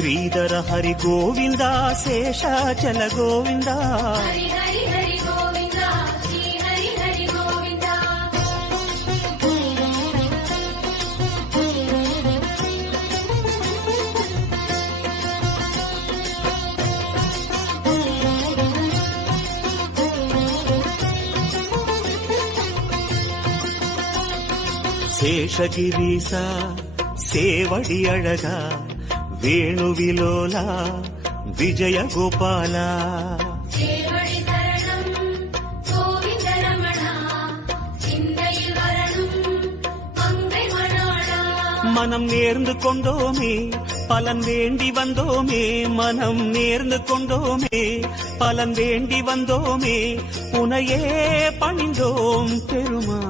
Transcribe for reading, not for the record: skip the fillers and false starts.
శ్రీధర హరి గోవింద శేషాచల గోవింద శేషగిరీశ సేవడి అழகா వేణువిలోల విజయ గోపాల மனம் நேர்ந்து கொண்டோமே பலன் வேண்டி வந்தோமே மனம் நேர்ந்து கொண்டோமே பலன் வேண்டி வந்தோமே உனையே பணிந்தோம் பெருமா